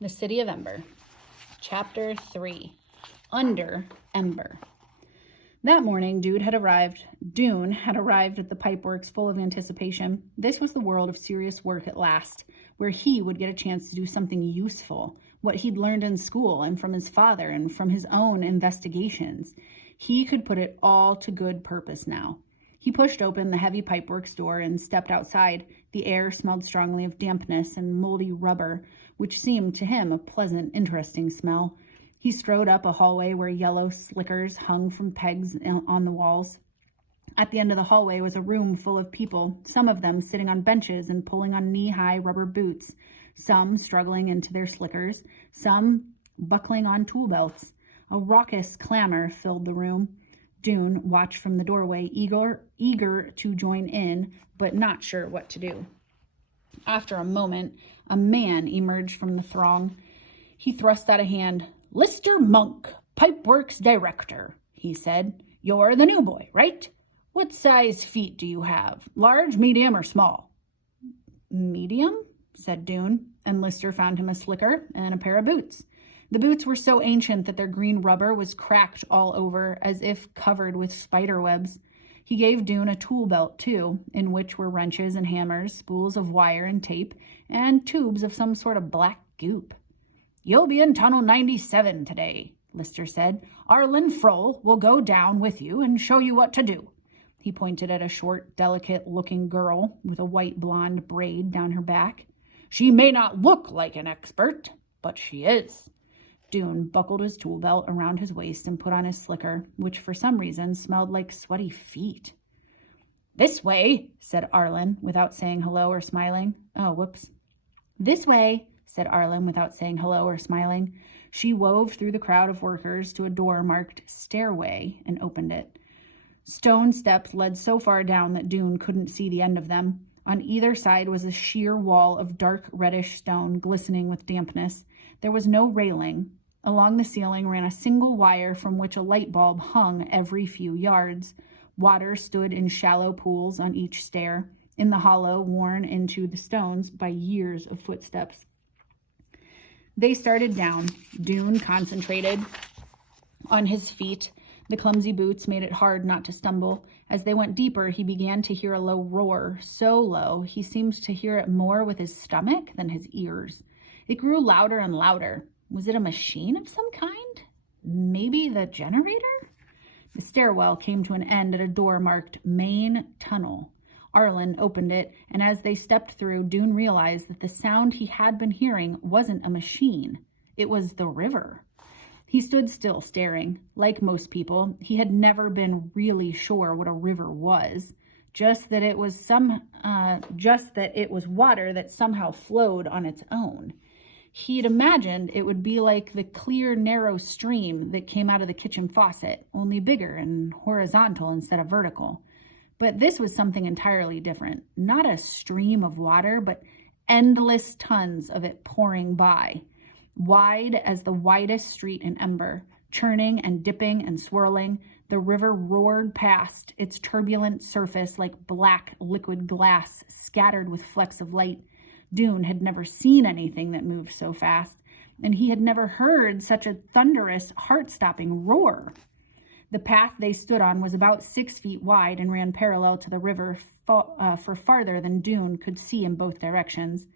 The City of Ember, Chapter 3, Under Ember. That morning, Dune had arrived at the pipeworks full of anticipation. This was the world of serious work at last, where he would get a chance to do something useful, what he'd learned in school and from his father and from his own investigations. He could put it all to good purpose now. He pushed open the heavy pipeworks door and stepped outside. The air smelled strongly of dampness and moldy rubber, which seemed to him a pleasant, interesting smell. He strode up a hallway where yellow slickers hung from pegs on the walls. At the end of the hallway was a room full of people, some of them sitting on benches and pulling on knee-high rubber boots, some struggling into their slickers, some buckling on tool belts. A raucous clamor filled the room. Dune watched from the doorway, eager to join in, but not sure what to do. After a moment, a man emerged from the throng. He thrust out a hand. "Lister Monk, Pipeworks Director," he said. "You're the new boy, right? What size feet do you have? Large, medium, or small?" "Medium," said Dune, and Lister found him a slicker and a pair of boots. The boots were so ancient that their green rubber was cracked all over, as if covered with spider webs. He gave Dune a tool belt, too, in which were wrenches and hammers, spools of wire and tape, and tubes of some sort of black goop. "You'll be in Tunnel 97 today," Lister said. "Arlen Froll will go down with you and show you what to do." He pointed at a short, delicate-looking girl with a white blonde braid down her back. "She may not look like an expert, but she is." Dune buckled his tool belt around his waist and put on his slicker, which for some reason smelled like sweaty feet. "This way," said Arlen, without saying hello or smiling. "This way," said Arlen, without saying hello or smiling. She wove through the crowd of workers to a door marked Stairway and opened it. Stone steps led so far down that Dune couldn't see the end of them. On either side was a sheer wall of dark reddish stone, glistening with dampness. There was no railing. Along the ceiling ran a single wire from which a light bulb hung every few yards. Water stood in shallow pools on each stair, in the hollow worn into the stones by years of footsteps. They started down. Dune concentrated on his feet. The clumsy boots made it hard not to stumble. As they went deeper, he began to hear a low roar, so low he seemed to hear it more with his stomach than his ears. It grew louder and louder. Was it a machine of some kind? Maybe the generator? The stairwell came to an end at a door marked Main Tunnel. Arlen opened it, and as they stepped through, Dune realized that the sound he had been hearing wasn't a machine. It was the river. He stood still, staring. Like most people, he had never been really sure what a river was, just that it was water that somehow flowed on its own. He'd imagined it would be like the clear, narrow stream that came out of the kitchen faucet, only bigger and horizontal instead of vertical. But this was something entirely different. Not a stream of water, but endless tons of it pouring by. Wide as the widest street in Ember, churning and dipping and swirling, the river roared past, its turbulent surface like black liquid glass scattered with flecks of light. Dune had never seen anything that moved so fast, and he had never heard such a thunderous, heart-stopping roar. The path they stood on was about 6 feet wide and ran parallel to the river for farther than Dune could see in both directions.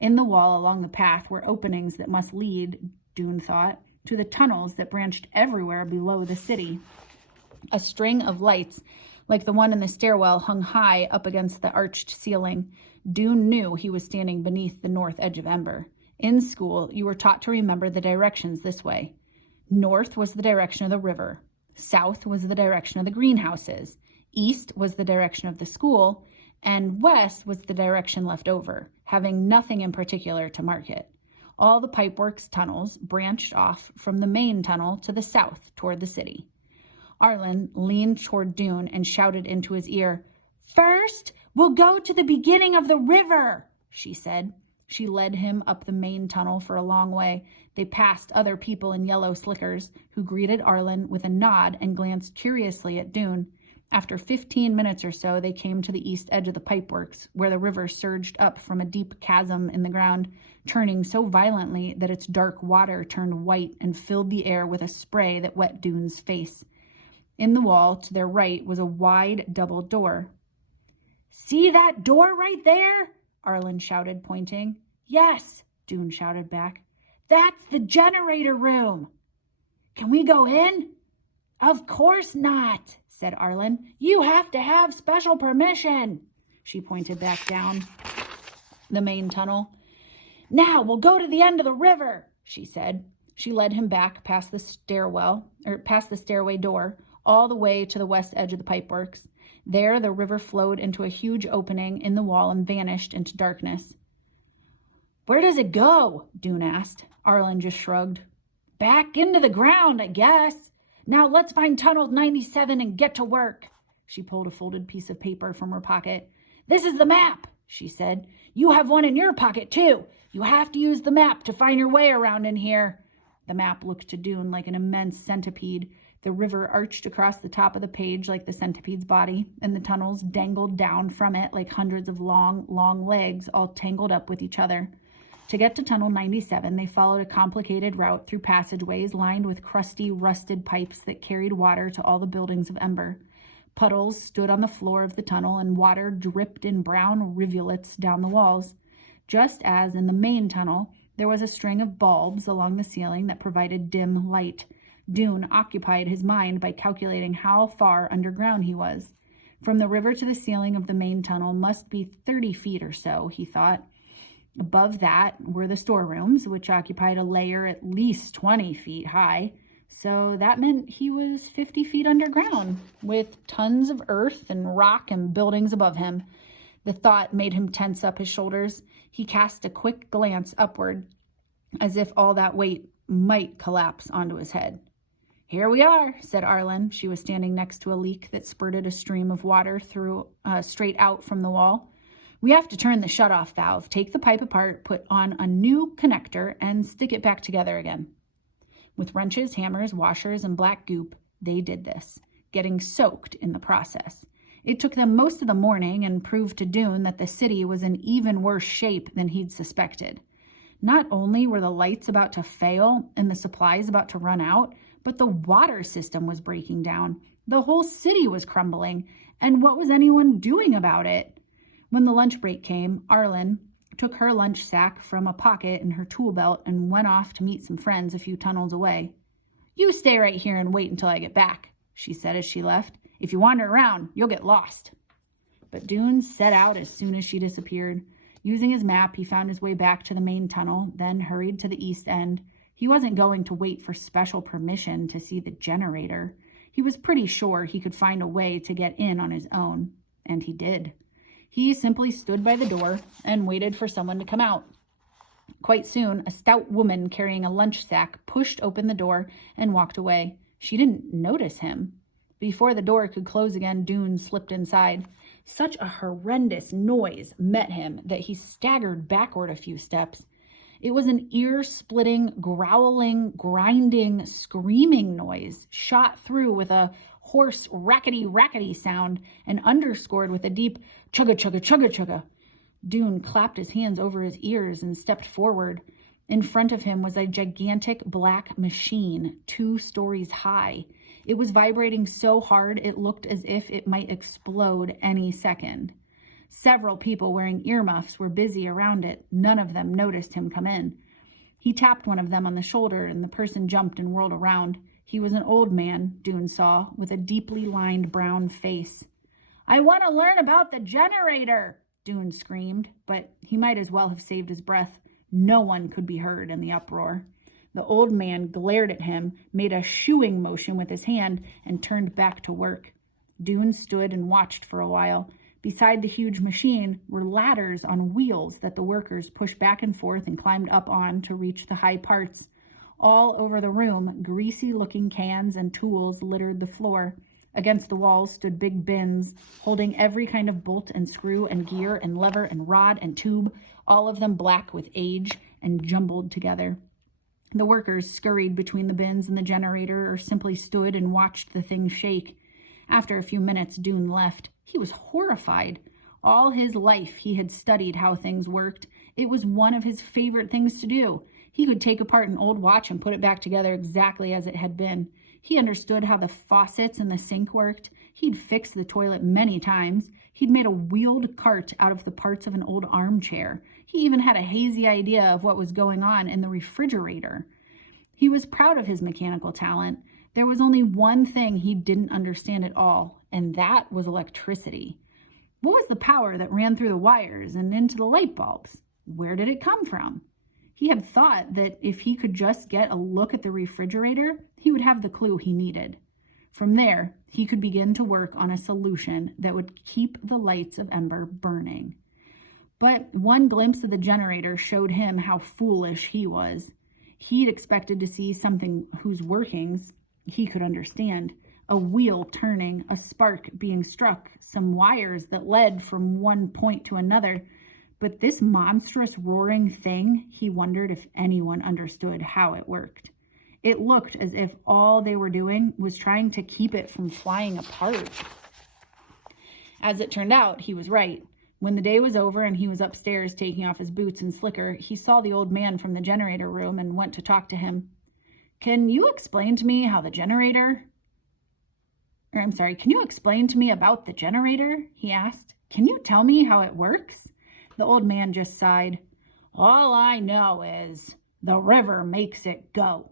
In the wall along the path were openings that must lead, Dune thought, to the tunnels that branched everywhere below the city. A string of lights, like the one in the stairwell, hung high up against the arched ceiling. Dune knew he was standing beneath the north edge of Ember. In school, you were taught to remember the directions this way. North was the direction of the river. South was the direction of the greenhouses. East was the direction of the school. And west was the direction left over, having nothing in particular to mark it. All the pipeworks tunnels branched off from the main tunnel to the south toward the city. Arlen leaned toward Dune and shouted into his ear, "First, we'll go to the beginning of the river," she said. She led him up the main tunnel for a long way. They passed other people in yellow slickers, who greeted Arlen with a nod and glanced curiously at Dune. After 15 minutes or so, they came to the east edge of the pipeworks, where the river surged up from a deep chasm in the ground, churning so violently that its dark water turned white and filled the air with a spray that wet Dune's face. In the wall to their right was a wide double door. "See that door right there?" Arlen shouted, pointing. "Yes," Dune shouted back. "That's the generator room." "Can we go in?" "Of course not," said Arlen. "You have to have special permission." She pointed back down the main tunnel. "Now we'll go to the end of the river," she said. She led him back past the stairway door, all the way to the west edge of the pipeworks. There the river flowed into a huge opening in the wall and vanished into darkness. "Where does it go?" Dune asked. Arlen just shrugged. "Back into the ground, I guess. Now let's find tunnel 97 and get to work." She pulled a folded piece of paper from her pocket. "This is the map," she said. "You have one in your pocket, too. You have to use the map to find your way around in here." The map looked to Dune like an immense centipede. The river arched across the top of the page like the centipede's body, and the tunnels dangled down from it like hundreds of long, long legs all tangled up with each other. To get to Tunnel 97, they followed a complicated route through passageways lined with crusty, rusted pipes that carried water to all the buildings of Ember. Puddles stood on the floor of the tunnel, and water dripped in brown rivulets down the walls. Just as in the main tunnel, there was a string of bulbs along the ceiling that provided dim light. Dune occupied his mind by calculating how far underground he was. From the river to the ceiling of the main tunnel must be 30 feet or so, he thought. Above that were the storerooms, which occupied a layer at least 20 feet high. So that meant he was 50 feet underground, with tons of earth and rock and buildings above him. The thought made him tense up his shoulders. He cast a quick glance upward, as if all that weight might collapse onto his head. "Here we are," said Arlen. She was standing next to a leak that spurted a stream of water straight out from the wall. "We have to turn the shutoff valve, take the pipe apart, put on a new connector, and stick it back together again." With wrenches, hammers, washers, and black goop, they did this, getting soaked in the process. It took them most of the morning and proved to Dune that the city was in even worse shape than he'd suspected. Not only were the lights about to fail and the supplies about to run out, but the water system was breaking down. The whole city was crumbling, and what was anyone doing about it? When the lunch break came, Arlen took her lunch sack from a pocket in her tool belt and went off to meet some friends a few tunnels away. "You stay right here and wait until I get back," she said as she left. "If you wander around, you'll get lost." But Dune set out as soon as she disappeared. Using his map, he found his way back to the main tunnel, then hurried to the east end. He wasn't going to wait for special permission to see the generator. He was pretty sure he could find a way to get in on his own, and he did. He simply stood by the door and waited for someone to come out. Quite soon, a stout woman carrying a lunch sack pushed open the door and walked away. She didn't notice him. Before the door could close again, Dune slipped inside. Such a horrendous noise met him that he staggered backward a few steps. It was an ear-splitting, growling, grinding, screaming noise, shot through with a hoarse rackety-rackety sound and underscored with a deep chugga-chugga-chugga-chugga. Dune clapped his hands over his ears and stepped forward. In front of him was a gigantic black machine, 2 stories high. It was vibrating so hard it looked as if it might explode any second. Several people wearing earmuffs were busy around it. None of them noticed him come in. He tapped one of them on the shoulder, and the person jumped and whirled around. He was an old man, Dune saw, with a deeply lined brown face. "I want to learn about the generator," Dune screamed, but he might as well have saved his breath. No one could be heard in the uproar. The old man glared at him, made a shooing motion with his hand, and turned back to work. Dune stood and watched for a while. Beside the huge machine were ladders on wheels that the workers pushed back and forth and climbed up on to reach the high parts. All over the room, greasy-looking cans and tools littered the floor. Against the walls stood big bins, holding every kind of bolt and screw and gear and lever and rod and tube, all of them black with age and jumbled together. The workers scurried between the bins and the generator or simply stood and watched the thing shake. After a few minutes, Dune left. He was horrified. All his life, he had studied how things worked. It was one of his favorite things to do. He could take apart an old watch and put it back together exactly as it had been. He understood how the faucets in the sink worked. He'd fixed the toilet many times. He'd made a wheeled cart out of the parts of an old armchair. He even had a hazy idea of what was going on in the refrigerator. He was proud of his mechanical talent. There was only one thing he didn't understand at all, and that was electricity. What was the power that ran through the wires and into the light bulbs? Where did it come from? He had thought that if he could just get a look at the refrigerator, he would have the clue he needed. From there, he could begin to work on a solution that would keep the lights of Ember burning. But one glimpse of the generator showed him how foolish he was. He'd expected to see something whose workings he could understand. A wheel turning, a spark being struck, some wires that led from one point to another. But this monstrous roaring thing, he wondered if anyone understood how it worked. It looked as if all they were doing was trying to keep it from flying apart. As it turned out, he was right. When the day was over and he was upstairs taking off his boots and slicker, he saw the old man from the generator room and went to talk to him. Can you explain to me about the generator? He asked. Can you tell me how it works? The old man just sighed. All I know is the river makes it go.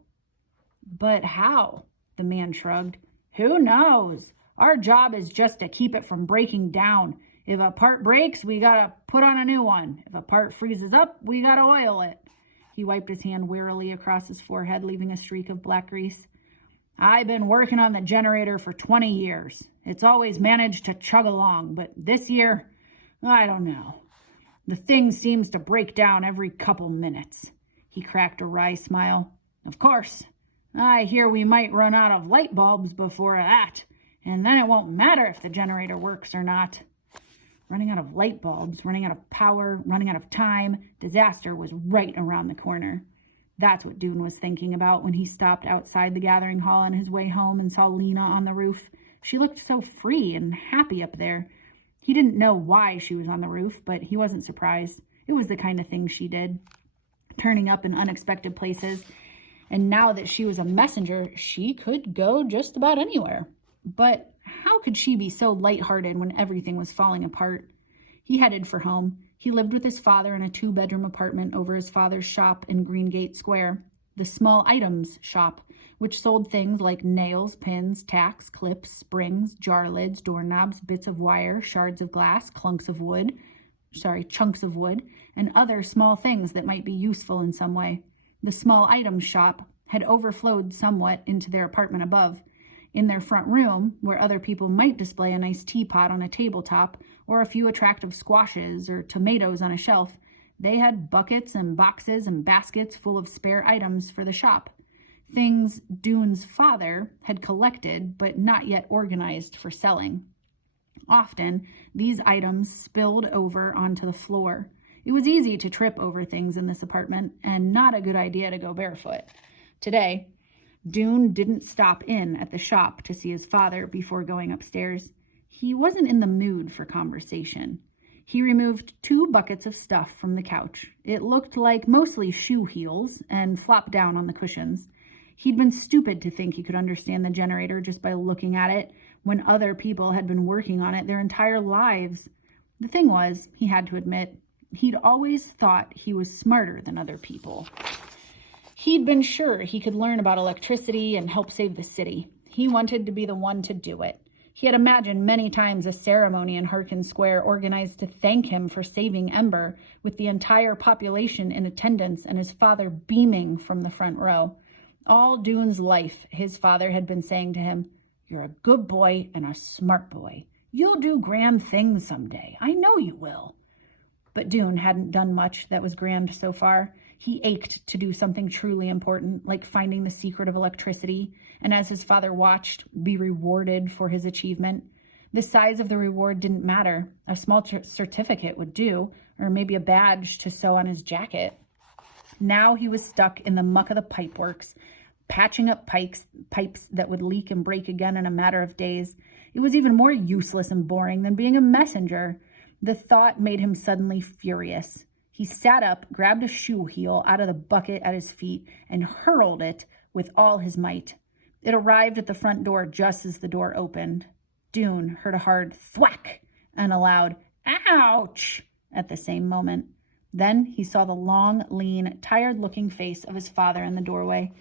But how? The man shrugged. Who knows? Our job is just to keep it from breaking down. If a part breaks, we gotta put on a new one. If a part freezes up, we gotta oil it. He wiped his hand wearily across his forehead, leaving a streak of black grease. I've been working on the generator for 20 years. It's always managed to chug along, but this year, I don't know. The thing seems to break down every couple minutes. He cracked a wry smile. Of course, I hear we might run out of light bulbs before that, and then it won't matter if the generator works or not. Running out of light bulbs, running out of power, running out of time, disaster was right around the corner. That's what Dune was thinking about when he stopped outside the gathering hall on his way home and saw Lena on the roof. She looked so free and happy up there. He didn't know why she was on the roof, but he wasn't surprised. It was the kind of thing she did, turning up in unexpected places. And now that she was a messenger, she could go just about anywhere. But how could she be so lighthearted when everything was falling apart? He headed for home. He lived with his father in a 2-bedroom apartment over his father's shop in Greengate Square, the Small Items shop, which sold things like nails, pins, tacks, clips, springs, jar lids, doorknobs, bits of wire, shards of glass, chunks of wood, and other small things that might be useful in some way. The Small Items shop had overflowed somewhat into their apartment above. In their front room, where other people might display a nice teapot on a tabletop or a few attractive squashes or tomatoes on a shelf, they had buckets and boxes and baskets full of spare items for the shop. Things Dune's father had collected but not yet organized for selling. Often, these items spilled over onto the floor. It was easy to trip over things in this apartment and not a good idea to go barefoot. Today, Dune didn't stop in at the shop to see his father before going upstairs. He wasn't in the mood for conversation. He removed 2 buckets of stuff from the couch. It looked like mostly shoe heels and flopped down on the cushions. He'd been stupid to think he could understand the generator just by looking at it when other people had been working on it their entire lives. The thing was, he had to admit, he'd always thought he was smarter than other people. He'd been sure he could learn about electricity and help save the city. He wanted to be the one to do it. He had imagined many times a ceremony in Harkin Square organized to thank him for saving Ember, with the entire population in attendance and his father beaming from the front row. All Dune's life, his father had been saying to him, "You're a good boy and a smart boy. You'll do grand things someday. I know you will." But Dune hadn't done much that was grand so far. He ached to do something truly important, like finding the secret of electricity, and as his father watched, be rewarded for his achievement. The size of the reward didn't matter. A small certificate would do, or maybe a badge to sew on his jacket. Now he was stuck in the muck of the pipeworks, patching up pipes that would leak and break again in a matter of days. It was even more useless and boring than being a messenger. The thought made him suddenly furious. He sat up, grabbed a shoe heel out of the bucket at his feet, and hurled it with all his might. It arrived at the front door just as the door opened. Dune heard a hard thwack and a loud ouch at the same moment. Then he saw the long, lean, tired-looking face of his father in the doorway.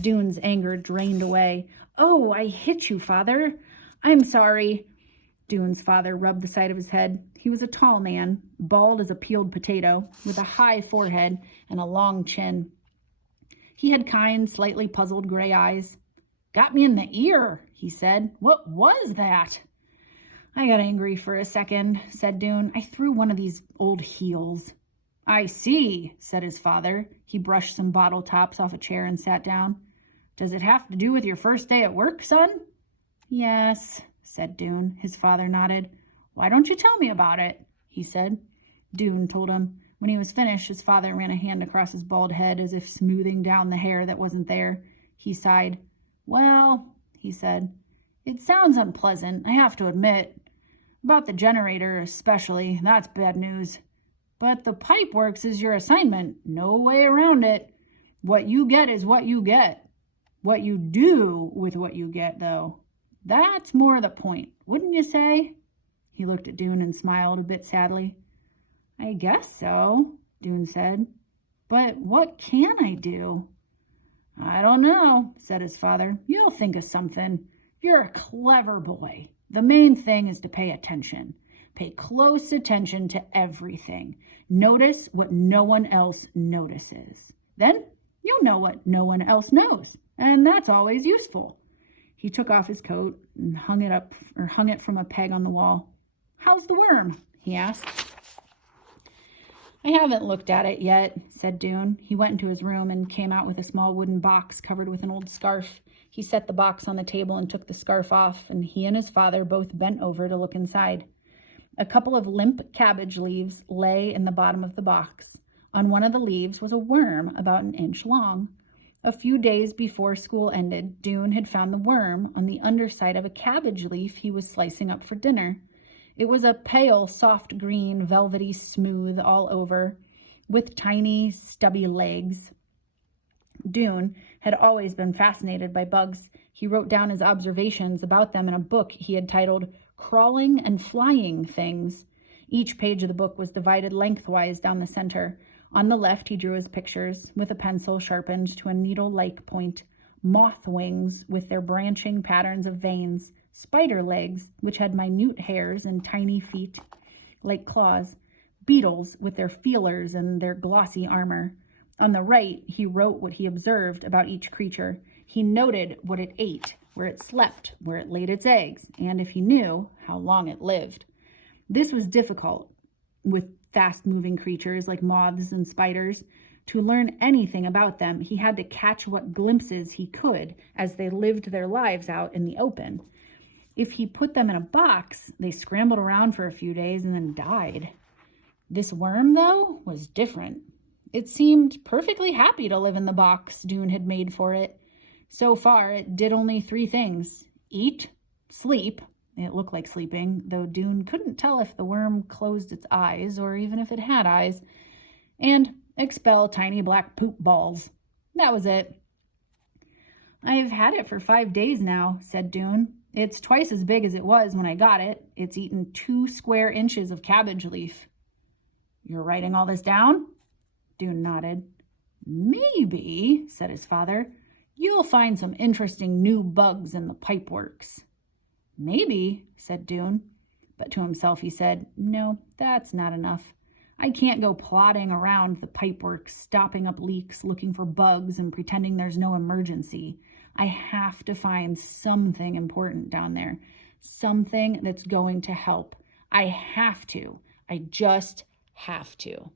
Dune's anger drained away. "Oh, I hit you, Father. I'm sorry." Dune's father rubbed the side of his head. He was a tall man, bald as a peeled potato, with a high forehead and a long chin. He had kind, slightly puzzled gray eyes. "Got me in the ear," he said. "What was that?" "I got angry for a second," said Dune. "I threw one of these old heels." "I see," said his father. He brushed some bottle tops off a chair and sat down. "Does it have to do with your first day at work, son?" "Yes," said Dune. His father nodded. "Why don't you tell me about it?" he said. Dune told him. When he was finished, his father ran a hand across his bald head as if smoothing down the hair that wasn't there. He sighed. "Well," he said, "it sounds unpleasant, I have to admit. About the generator especially, that's bad news. But the pipe works is your assignment. No way around it. What you get is what you get. What you do with what you get, though, that's more the point, wouldn't you say?" He looked at Dune and smiled a bit sadly. "I guess so," Dune said. "But what can I do?" "I don't know," said his father. "You'll think of something. You're a clever boy. The main thing is to pay attention. Pay close attention to everything. Notice what no one else notices. Then you'll know what no one else knows, and that's always useful." He took off his coat and hung it from a peg on the wall. "How's the worm?" he asked. "I haven't looked at it yet," said Dune. He went into his room and came out with a small wooden box covered with an old scarf. He set the box on the table and took the scarf off, and he and his father both bent over to look inside. A couple of limp cabbage leaves lay in the bottom of the box. On one of the leaves was a worm about an inch long. A few days before school ended, Dune had found the worm on the underside of a cabbage leaf he was slicing up for dinner. It was a pale, soft green, velvety smooth all over, with tiny, stubby legs. Dune had always been fascinated by bugs. He wrote down his observations about them in a book he had titled Crawling and Flying Things. Each page of the book was divided lengthwise down the center. On the left, he drew his pictures with a pencil sharpened to a needle-like point. Moth wings with their branching patterns of veins. Spider legs, which had minute hairs and tiny feet like claws. Beetles with their feelers and their glossy armor. On the right, he wrote what he observed about each creature. He noted what it ate, where it slept, where it laid its eggs, and if he knew, how long it lived. This was difficult with fast-moving creatures like moths and spiders. To learn anything about them, he had to catch what glimpses he could as they lived their lives out in the open. If he put them in a box, they scrambled around for a few days and then died. This worm, though, was different. It seemed perfectly happy to live in the box Dune had made for it. So far, it did only 3 things: eat, sleep. It looked like sleeping, though Dune couldn't tell if the worm closed its eyes or even if it had eyes, and expel tiny black poop balls. That was it. "I've had it for 5 days now," said Dune. "It's twice as big as it was when I got it. It's eaten 2 square inches of cabbage leaf." "You're writing all this down?" Dune nodded. "Maybe," said his father, "you'll find some interesting new bugs in the pipeworks." "Maybe," said Dune. But to himself he said, "No, that's not enough. I can't go plodding around the pipeworks, stopping up leaks, looking for bugs, and pretending there's no emergency. I have to find something important down there, something that's going to help. I have to. I just have to."